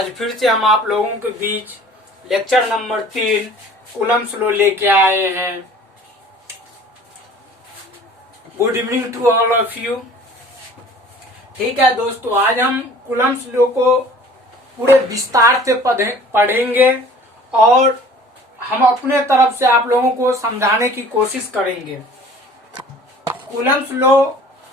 आज फिर से हम आप लोगों के बीच लेक्चर नंबर 3 कूलम्ब्स लॉ लेके आए हैं। Good evening to all of you. ठीक है दोस्तों, आज हम कूलम्ब्स लॉ को पूरे विस्तार से पढ़ेंगे और हम अपने तरफ से आप लोगों को समझाने की कोशिश करेंगे। कूलम्ब्स लॉ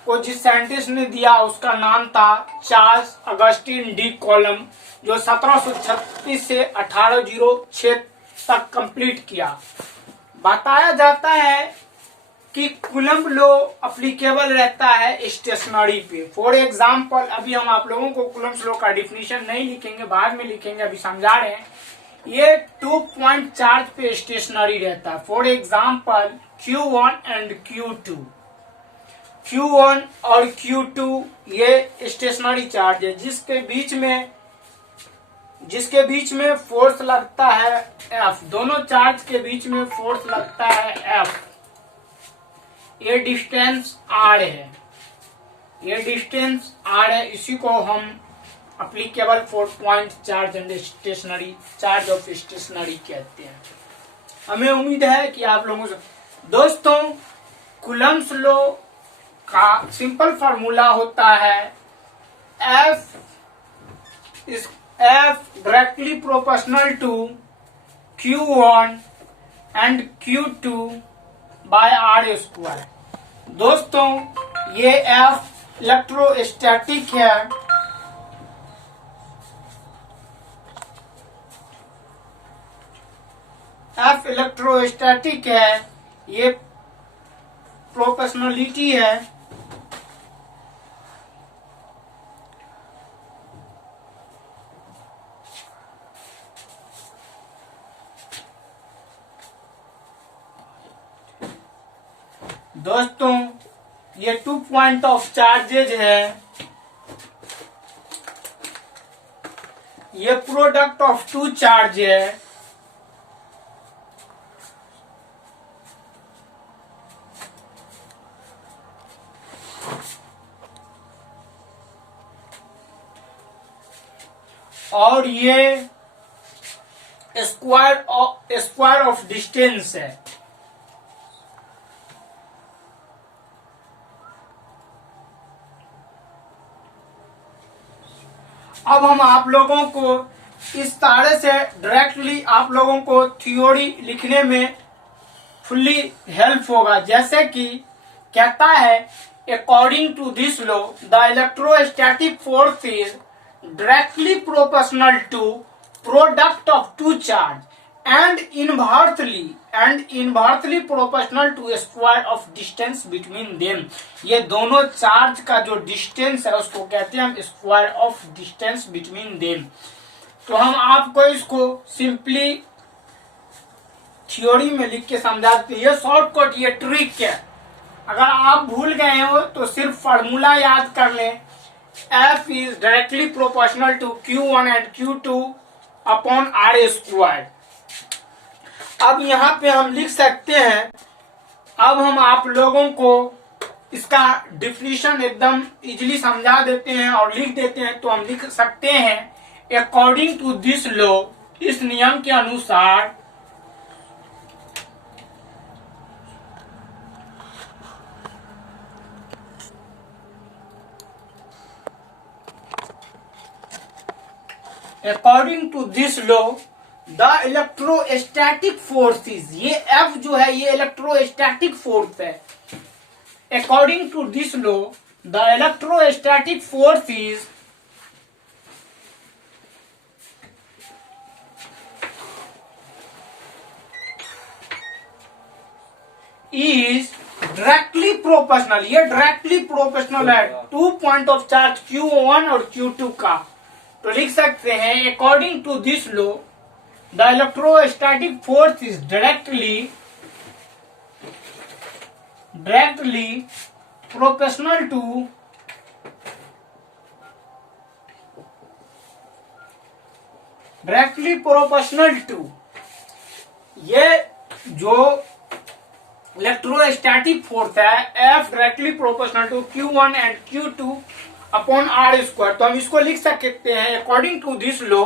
को जिस साइंटिस्ट ने दिया उसका नाम था चार्ल्स अगस्टिन डी कूलम्ब, जो 1736 से 1806 तक कंप्लीट किया। बताया जाता है कि कूलम्ब लॉ अप्लीकेबल रहता है स्टेशनरी पे। फॉर एग्जाम्पल, अभी हम आप लोगों को कूलम्ब लॉ का डिफिनीशन नहीं लिखेंगे, बाद में लिखेंगे, अभी समझा रहे हैं। ये 2 पॉइंट चार्ज पे स्टेशनरी रहता है। For example Q1 and Q2। Q1 और Q2 ये स्टेशनरी चार्ज है जिसके बीच में फोर्स लगता है F। दोनों चार्ज के बीच में फोर्स लगता है F। ये डिस्टेंस R है, इसी को हम applicable 4 point charge and stationary charge of stationary कहते हैं। हमें उम्मीद है कि आप लोगों से दोस्तों, कूलम्ब्स लॉ का सिंपल फार्मूला होता है F directly proportional to Q1 and Q2 by R square. दोस्तों, ये F इलेक्ट्रोस्टैटिक है। F इलेक्ट्रोस्टैटिक है, ये प्रोपोर्शनलिटी है। दोस्तों, ये 2 पॉइंट ऑफ चार्जेज है। ये प्रोडक्ट ऑफ 2 चार्ज है। और ये स्क्वायर ऑफ डिस्टेंस है। अब हम आप लोगों को इस तरह से डायरेक्टली आप लोगों को थ्योरी लिखने में फुल्ली हेल्प होगा। जैसे कि कहता है, according to this law the electrostatic force is directly proportional to product of 2 charge and inversely proportional to square of distance between them। ये दोनों चार्ज का जो डिस्टेंस है उसको कहते हैं हम square of distance between them. तो हम आपको इसको सिंपली थ्योरी में लिख के समझाते हैं। ये शॉर्टकट, ये ट्रिक है। अगर आप भूल गए हो तो सिर्फ फार्मूला याद कर लें। F is directly proportional to Q1 and Q2 upon R squared। अब यहाँ पे हम लिख सकते हैं, अब हम आप लोगों को इसका डिफिनीशन एकदम इजीली समझा देते हैं और लिख देते हैं। तो हम लिख सकते हैं, अकॉर्डिंग टू दिस लॉ, इस नियम के अनुसार according to this law the electrostatic forces, ये F जो है ये इलेक्ट्रोस्टैटिक फोर्स है। According to this law the electrostatic forces is directly proportional. ये डायरेक्टली प्रोपोर्शनल है 2 पॉइंट ऑफ चार्ज Q1 और Q2 का। तो लिख सकते हैं, according to this law the electrostatic force is directly proportional to ये जो इलेक्ट्रोस्टैटिक फोर्स है F directly proportional to Q1 and Q2 upon R square. तो हम इसको लिख सकते हैं according to this law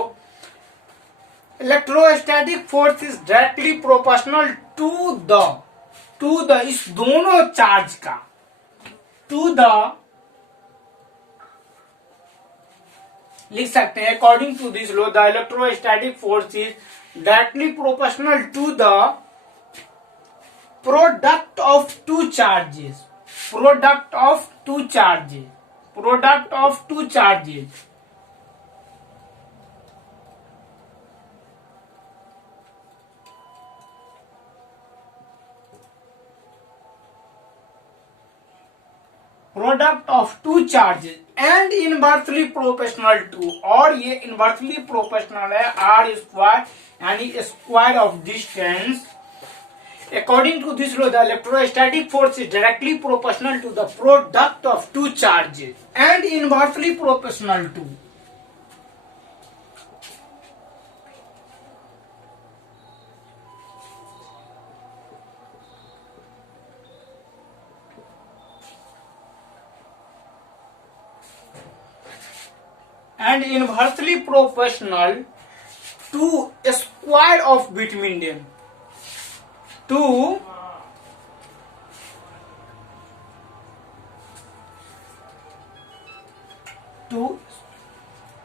electrostatic force is directly proportional to the इस दोनों चार्ज का टू द लिख सकते हैं according to this law the electrostatic force is directly proportional to the product of two charges product of two charges product of two charges product of two charges and inversely proportional to, और ये inversely proportional है r square यानी square of distance. According to this law the electrostatic force is directly proportional to the product of two charges and inversely proportional to and inversely proportional to square of between them to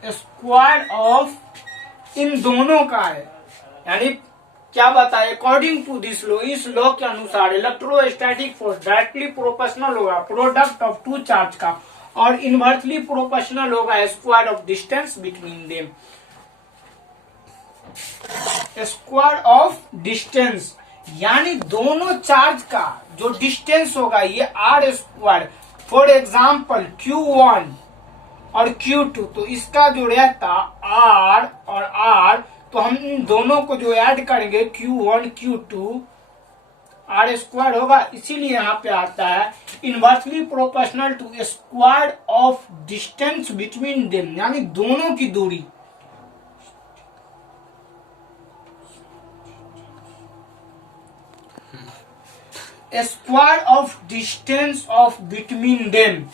square of इन दोनों का है। यानी क्या बताए according to this law इस law के अनुसार इलेक्ट्रोस्टैटिक फोर्स डायरेक्टली प्रोपोर्शनल होगा प्रोडक्ट ऑफ टू चार्ज का और इनवर्सली प्रोपोर्शनल होगा square of distance between them. Square of distance यानी दोनों चार्ज का जो डिस्टेंस होगा ये are square. For example Q1 और Q2 तो इसका जो रहता R और R तो हम इन दोनों को जो ऐड करेंगे Q1 Q2 आर स्क्वायर होगा। इसीलिए यहाँ पे आता है inversely proportional to square of distance between them यानी दोनों की दूरी। Square of distance of between them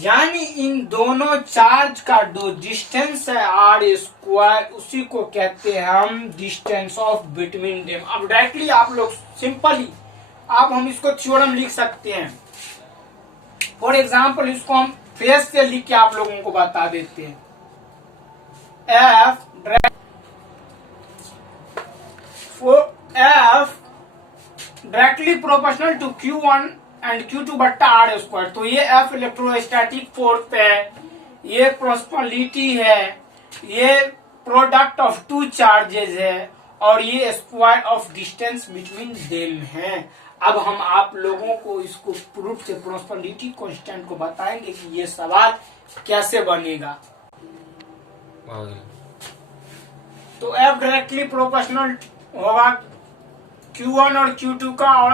यानी इन दोनों चार्ज का जो डिस्टेंस है आर स्क्वायर उसी को कहते हैं हम डिस्टेंस ऑफ बिटवीन देम। अब डायरेक्टली आप लोग सिंपली आप हम इसको थ्योरम लिख सकते हैं। फॉर एग्जाम्पल इसको हम फेस से लिख के आप लोगों को बता देते हैं। F directly proportional to Q1 and Q2 बट्टा आर स्क्वायर। तो ये एफ इलेक्ट्रोस्टैटिक फोर्स है, ये प्रोपोर्शनलिटी है, ये प्रोडक्ट ऑफ टू चार्जेस है और ये square of distance between them है। अब हम आप लोगों को इसको प्रूफ से प्रोपोर्शनलिटी कांस्टेंट को बताएंगे कि ये सवाल कैसे बनेगा। तो एफ डायरेक्टली प्रोपोर्शनल होगा Q1 और Q2 का और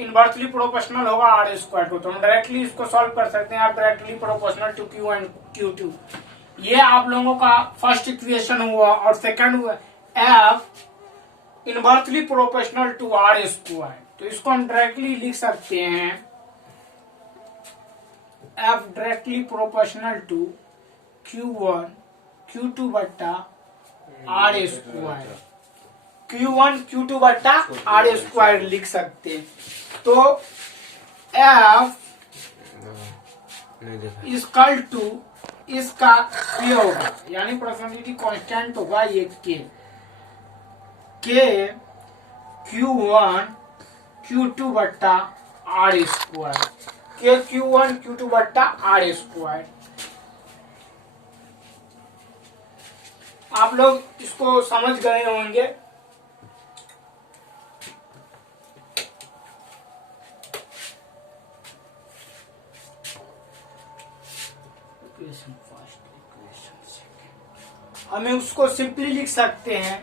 इनवर्सली प्रोपोर्शनल होगा आर स्क्वायर को। तो हम डायरेक्टली इसको सॉल्व कर सकते हैं। आप directly proportional to Q1 and Q2 ये आप लोगों का फर्स्ट इक्वेशन हुआ और सेकंड हुआ F inversely proportional to R square. तो इसको हम डायरेक्टली लिख सकते हैं F directly proportional to Q1 Q2 बट्टा आर स्क्वायर Q1 Q2 बट्टा आर स्क्वायर लिख सकते हैं। तो एफ इक्वल टू इसका के होगा यानी प्रोपोर्शनलिटी कांस्टेंट होगा ये के Q1 Q2 बट्टा आर स्क्वायर के Q1 Q2 बट्टा आर स्क्वायर। आप लोग इसको समझ गए होंगे। हमें उसको सिंपली लिख सकते हैं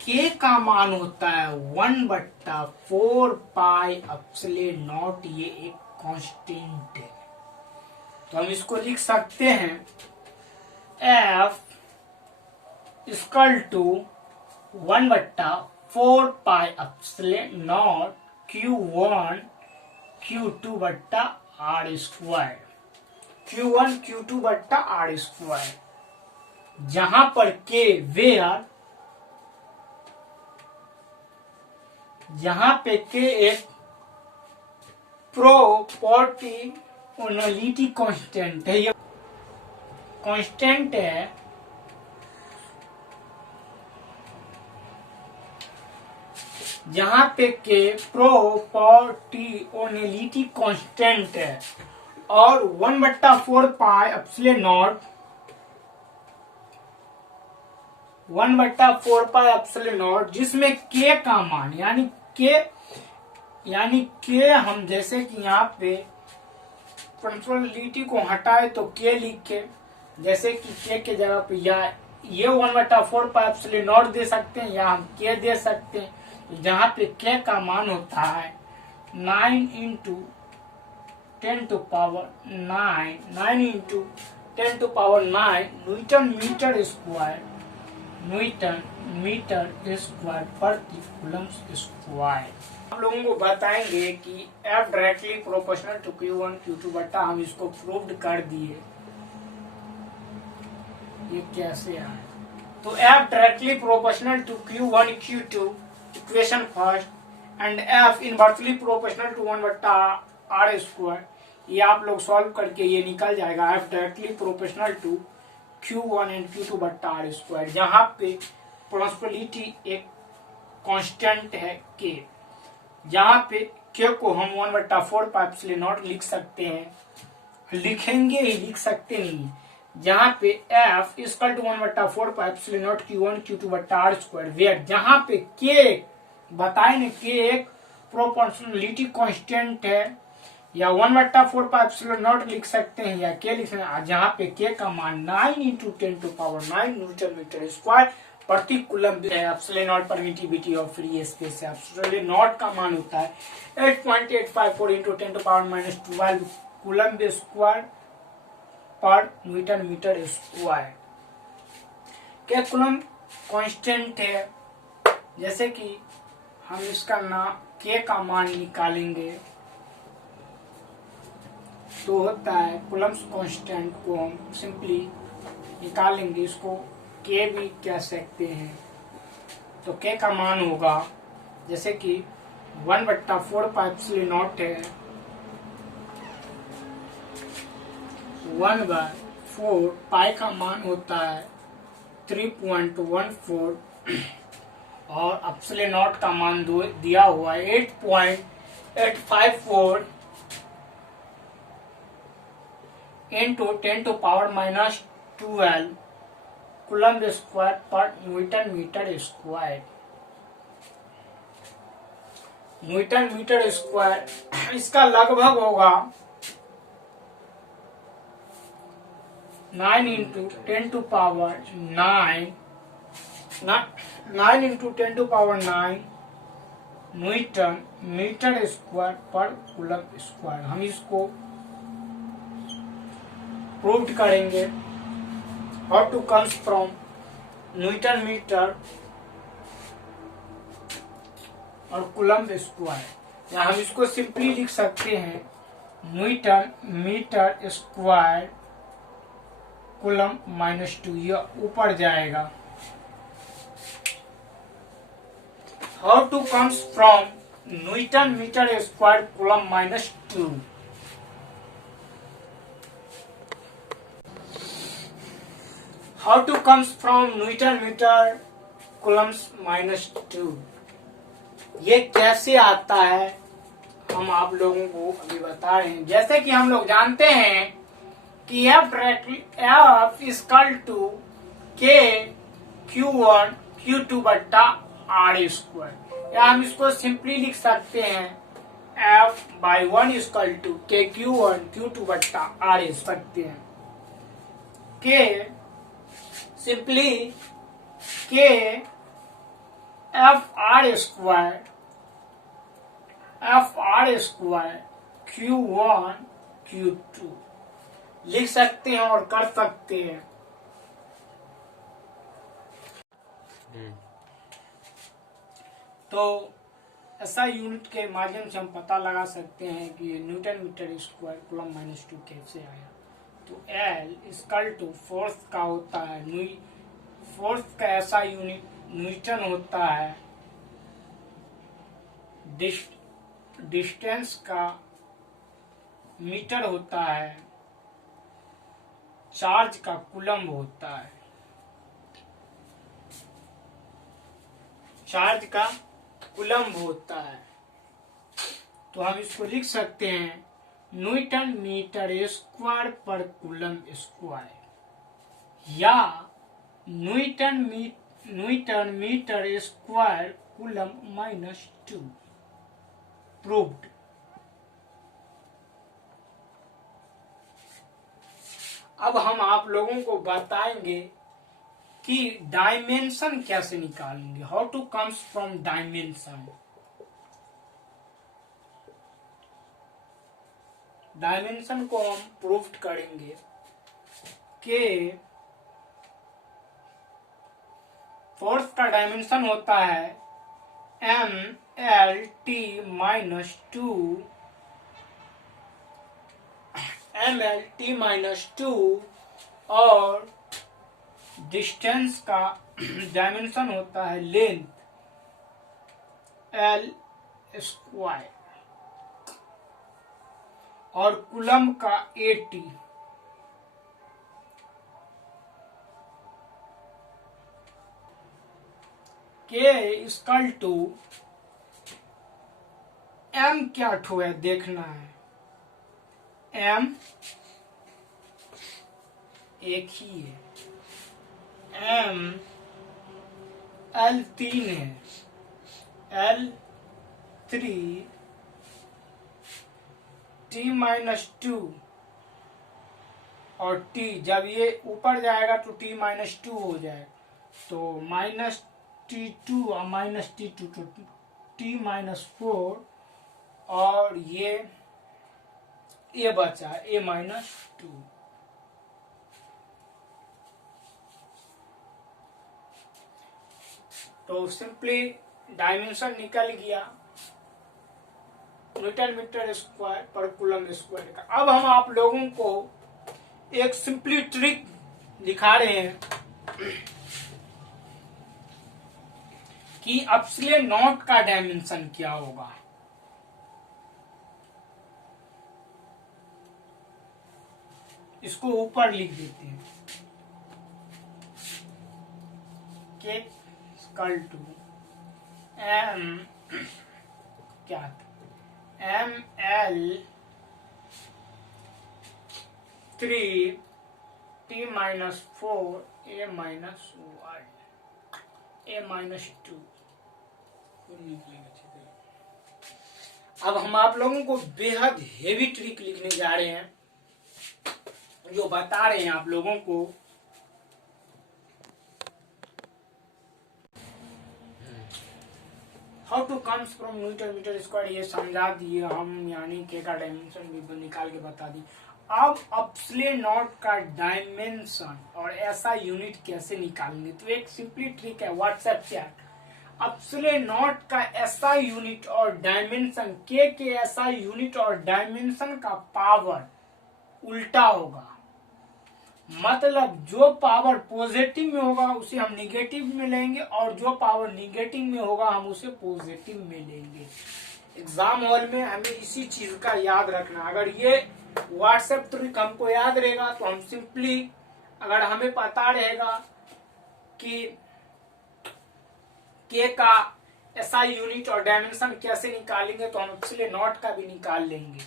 के का मान होता है 1/4 पाई एप्सिलॉन नॉट, ये एक कांस्टेंट है। तो हम इसको लिख सकते हैं F equal to 1/4 pi epsilon naught Q1 Q2 बट्टा आर स्क्वायर। Q1 Q2 बट्टा आर स्क्वायर, जहां पर के वेयर, जहां पे के एक प्रोपोर्शनैलिटी कांस्टेंट है, ये कांस्टेंट है, जहां पे के प्रोपोर्शनैलिटी कांस्टेंट है और 1/4 pi epsilon not 1/4 pi epsilon not, जिसमें के का मान यानी के हम जैसे कि यहाँ पे प्रोपोर्शनैलिटी को हटाए तो के लिखे, जैसे कि के जगह पे या ये 1/4 पाई एप्सिलॉन नॉट दे सकते हैं या हम के दे सकते हैं। तो जहाँ पे के का मान होता है 9 × 10⁻⁹ 9 × 10⁻⁹ न्यूटन मीटर स्क्वायर प्रति कूलम स्क्वायर। आप लोगों को बताएंगे कि F directly proportional to Q1 Q2 बटा, हम इसको प्रूव्ड कर दिए। ये कैसे आए? तो F directly proportional to Q1 Q2 equation first and F inversely proportional to 1/r square, ये आप लोग सॉल्व करके ये निकल जाएगा F directly proportional to Q1 and Q2 बट्टा आर स्क्वायर, जहां पे प्रोपोर्शनैलिटी एक कांस्टेंट है के, जहां पे के को हम 1/4 पाई एप्सिलॉन नॉट लिख सकते हैं, लिखेंगे ही, लिख सकते नहीं, जहां पे F equal to 1/4 pi epsilon naught Q1 Q2 बट्टा आर स्क्वायर, वेयर जहां पे के बताए न के एक प्रोपोर्शनैलिटी कांस्टेंट है, या 1/4 पाई एप्सिलॉन नॉट लिख सकते हैं या के लिख सकते हैं, जहां पे के का मान 9 × 10⁻⁹ न्यूटन मीटर स्क्वायर प्रति कूलम है। Epsilon not permittivity of free space है। एप्सिलॉन नॉट का मान होता है 8.854 × 10⁻⁻12 कूलम स्क्वायर पर न्यूटन मीटर स्क्वायर। क्या कूलम कांस्टेंट है, जैसे कि हम इसका नाम के का मान निकालेंगे तो होता है कूलम्स कांस्टेंट को हम सिंपली निकालेंगे, इसको के भी कह सकते हैं। तो के का मान होगा जैसे कि 1/4 पाई एप्सिलॉन नॉट है, 1/4 पाई का मान होता है 3.14 और एप्सिलॉन नॉट का मान दिया हुआ है 8.854 × 10⁻⁻12 कूलम स्क्वायर पर newton metre square. Newton metre square इसका लगभग होगा 9 × 10⁻9 न्यूटन मीटर स्क्वायर पर कूलम स्क्वायर। हम इसको प्रूव करेंगे। How to comes from newton metre और कूलम स्क्वायर, या हम इसको सिंपली लिख सकते हैं न्यूटन मीटर स्क्वायर कूलम -2, यह ऊपर जाएगा। How to comes from newton metre square coulomb -2, how to comes from newton metre coulombs -2, ये कैसे आता है हम आप लोगों को अभी बता रहे हैं। जैसे कि हम लोग जानते हैं कि F इक्वल टू के Q1 Q2 बट्टा आर स्क्वायर, या हम इसको सिंपली लिख सकते हैं F/1 इक्वल टू के Q1 Q2 बट्टा आर सकते हैं। के सिंपली के Fr स्क्वायर Q1 Q2 लिख सकते हैं और कर सकते हैं। तो ऐसा यूनिट के माध्यम से हम पता लगा सकते हैं कि न्यूटन मीटर स्क्वायर कूलम -2 कैसे आया। तो एल इक्वल टू फोर्स का होता है, फोर्स का ऐसा यूनिट न्यूटन होता है, डिस्टेंस का मीटर होता है, चार्ज का कूलम्ब होता है, चार्ज का कूलम्ब होता है। तो हम इसको लिख सकते हैं न्यूटन मीटर स्क्वायर पर कूलम्ब स्क्वायर, या newton metre square coulomb -2। Proved. अब हम आप लोगों को बताएंगे कि डायमेंशन कैसे निकालेंगे, how to comes from dimension. Dimension को हम प्रूव करेंगे कि फोर्स का डायमेंशन होता है MLT -2 और डिस्टेंस का डायमेंशन होता है लेंथ L स्क्वायर और कूलम्ब का AT। K equal to M क्या ठो है देखना है, M एक ही है, M L 3 है, L 3 T -2 और T जब ये ऊपर जाएगा तो T -2 हो जाएगा, तो -T2 और -T2 तो T -4 और ये बचा A -2। तो सिंपली डायमेंशन निकल गया न्यूटन मीटर स्क्वायर पर कूलम्ब स्क्वायर का। अब हम आप लोगों को एक सिंपली ट्रिक दिखा रहे हैं कि एप्सिलॉन नॉट का डायमेंशन क्या होगा। इसको ऊपर लिख देते हैं के इक्वल टू M क्या ML 3 T -4 A -2। अब हम आप लोगों को बेहद हेवी ट्रिक लिखने जा रहे हैं, जो बता रहे हैं आप लोगों को how to comes from newton metre square, ये समझा दिए हम, यानी के का डायमेंशन भी निकाल के बता दी। अब एप्सिलॉन नॉट का डायमेंशन और ऐसा यूनिट कैसे निकालेंगे, तो एक सिंपली ट्रिक है व्हाट्सएप चैट। एप्सिलॉन नॉट का ऐसा यूनिट और डायमेंशन के ऐसा यूनिट और डायमेंशन का पावर उल्टा होगा, मतलब जो पावर पॉजिटिव में होगा उसे हम निगेटिव में लेंगे और जो पावर निगेटिव में होगा हम उसे पॉजिटिव में लेंगे। एग्जाम हॉल में हमें इसी चीज का याद रखना। अगर ये व्हाट्सएप ट्रिक हमको याद रहेगा तो हम सिंपली, अगर हमें पता रहेगा कि के का ऐसा यूनिट और डायमेंशन कैसे निकालेंगे तो हम एप्सिलॉन नॉट का भी निकाल लेंगे।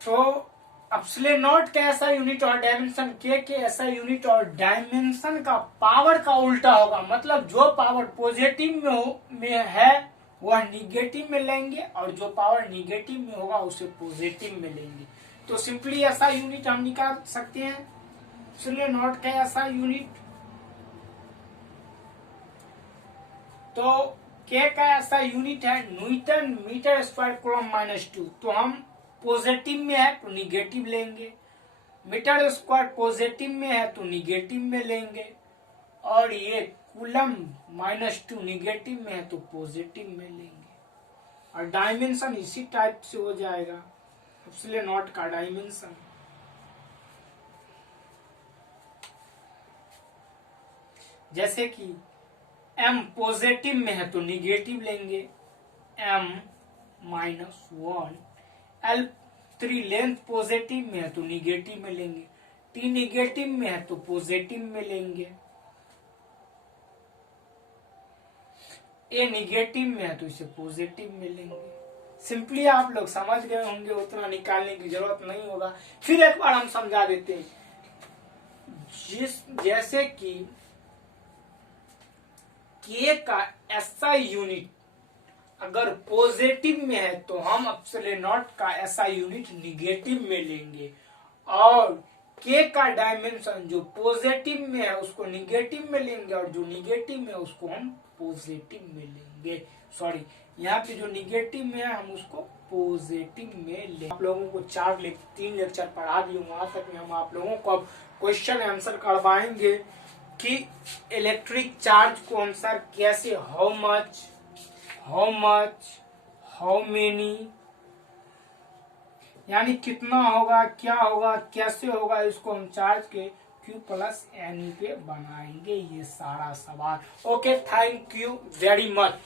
तो एप्सिलॉन नॉट का ऐसा यूनिट और डायमेंशन के ऐसा यूनिट और डायमेंशन का पावर का उल्टा होगा, मतलब जो पावर पॉजिटिव में है वह निगेटिव में लेंगे और जो पावर निगेटिव में होगा उसे पॉजिटिव में लेंगे। तो सिंपली ऐसा यूनिट हम निकाल सकते हैं एप्सिलॉन नॉट का ऐसा यूनिट, तो के का ऐसा यूनिट है न्यूटन मीटर स्क्वायर कूलम्ब -2। तो हम पॉजिटिव में है तो निगेटिव लेंगे, मीटर स्क्वायर पॉजिटिव में है तो निगेटिव में लेंगे, और ये कूलम्ब -2 निगेटिव में है तो पॉजिटिव में लेंगे। और डायमेंशन इसी टाइप से हो जाएगा एप्सिलॉन नॉट का डायमेंशन। जैसे कि m पॉजिटिव में है तो निगेटिव लेंगे m-1, L3 लेंथ पॉजिटिव में है तो निगेटिव में लेंगे, T निगेटिव में है तो पॉजिटिव में लेंगे, A निगेटिव में है तो इसे पॉजिटिव में लेंगे। सिंपली आप लोग समझ गए होंगे, उतना निकालने की जरूरत नहीं होगा। फिर एक बार हम समझा देते हैं। जैसे कि K का SI यूनिट अगर पॉजिटिव में है तो हम एप्सिलॉन नॉट का SI यूनिट निगेटिव में लेंगे, और K का डायमेंशन जो पॉजिटिव में है उसको निगेटिव में लेंगे, और जो निगेटिव में है उसको हम पॉजिटिव में लेंगे। सॉरी, यहाँ पे जो निगेटिव में है हम उसको पॉजिटिव में लेंगे। आप लोगों को 3 लेक्चर पढ़ा दिए, वहां तक में हम आप लोगों को अब क्वेश्चन आंसर करवाएंगे कि इलेक्ट्रिक चार्ज को हम सर कैसे, हाउ मच, हाउ मेनी, यानी कितना होगा, क्या होगा, कैसे होगा, इसको हम चार्ज के Q प्लस NE पे बनाएंगे ये सारा सवाल। Okay, thank you very much.